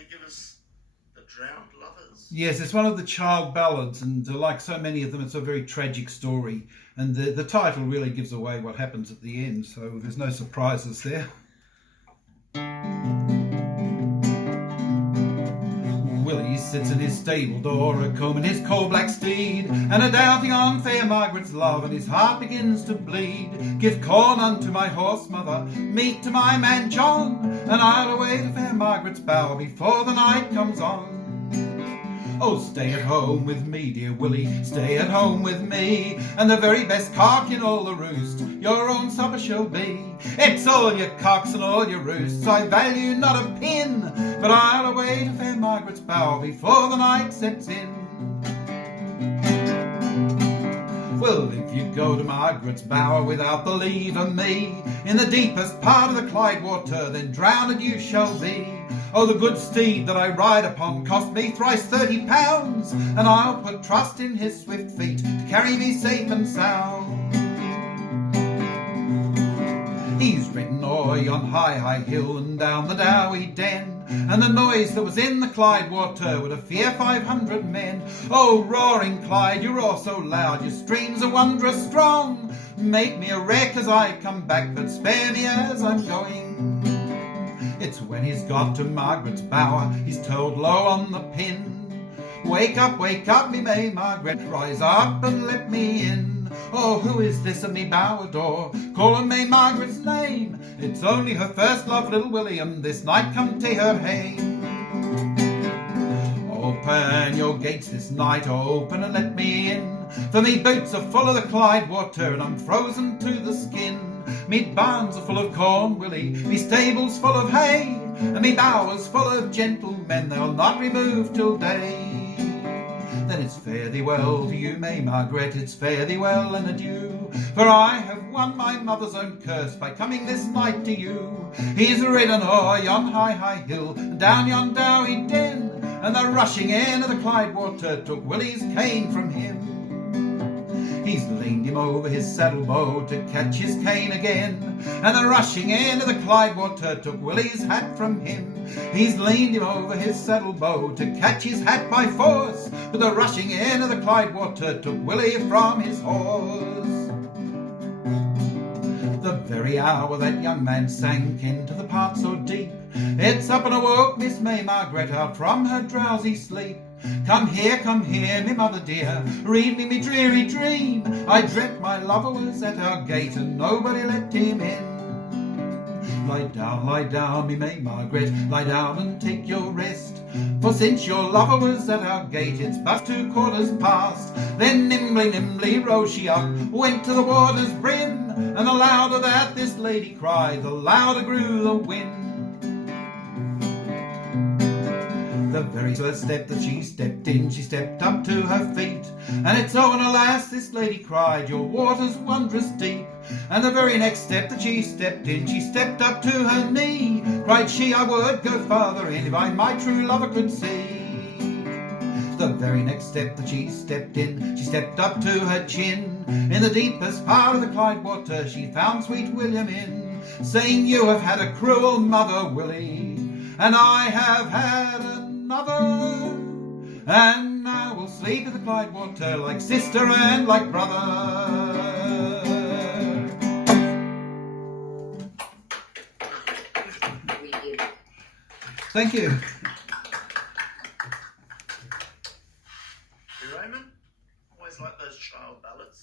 you give us the drowned lovers? Yes, it's one of the child ballads, and like so many of them, it's a very tragic story. And the title really gives away what happens at the end, so there's no surprises there. Willie sits in his stable door, a-combing his coal-black steed, and a-doubting on fair Margaret's love, and his heart begins to bleed. Give corn unto my horse, mother, meat to my man John, and I'll away to fair Margaret's bower before the night comes on. Oh, stay at home with me, dear Willie, stay at home with me, and the very best cock in all the roost your own supper shall be. It's all your cocks and all your roosts I value not a pin, but I'll away to fair Margaret's bower before the night sets in. Well, if you go to Margaret's bower without the leave of me, in the deepest part of the Clyde water, then drowned you shall be. Oh, the good steed that I ride upon cost me thrice £30, and I'll put trust in his swift feet to carry me safe and sound. He's ridden o'er yon high, high hill and down the dowie den, and the noise that was in the Clyde water would have fear 500 men. Oh, roaring Clyde, you roar so loud, your streams are wondrous strong. Make me a wreck as I come back, but spare me as I'm going. It's when he's got to Margaret's bower, he's told low on the pin, wake up, me May Margaret, rise up and let me in. Oh, who is this at me bower door, calling May Margaret's name? It's only her first love, little William, this night come to her hame. Open your gates this night, open and let me in, for me boots are full of the Clyde water, and I'm frozen to the skin. Me barns are full of corn, Willie, me stables full of hay, and me bowers full of gentlemen, they'll not remove till day. Then it's fare thee well to you, May Margaret, it's fare thee well and adieu, for I have won my mother's own curse by coming this night to you. He's ridden o'er yon high, high hill, and down yon dowie den, and the rushing in of the Clyde water took Willie's cane from him. He's leaned him over his saddle bow to catch his cane again, and the rushing in of the Clyde water took Willie's hat from him. He's leaned him over his saddle bow to catch his hat by force, but the rushing in of the Clyde water took Willie from his horse. The very hour that young man sank into the part so deep, it's up and awoke Miss May Margaret out from her drowsy sleep. Come here, me mother dear, read me dreary dream. I dreamt my lover was at our gate, and nobody let him in. Lie down, me May Margaret, lie down and take your rest, for since your lover was at our gate, it's but 2 quarters past. Then nimbly rose she up, went to the water's brim, and the louder that this lady cried, the louder grew the wind. The very first step that she stepped in, she stepped up to her feet, and it's oh and alas, this lady cried, your water's wondrous deep. And the very next step that she stepped in, she stepped up to her knee, cried she, I would go farther in if I my true lover could see. The very next step that she stepped in, she stepped up to her chin, in the deepest part of the Clyde water she found sweet William in, saying, you have had a cruel mother, Willie, and I have had another, and now we'll sleep in the Clyde water like sister and like brother. Thank you. Raymond, always like those child ballads.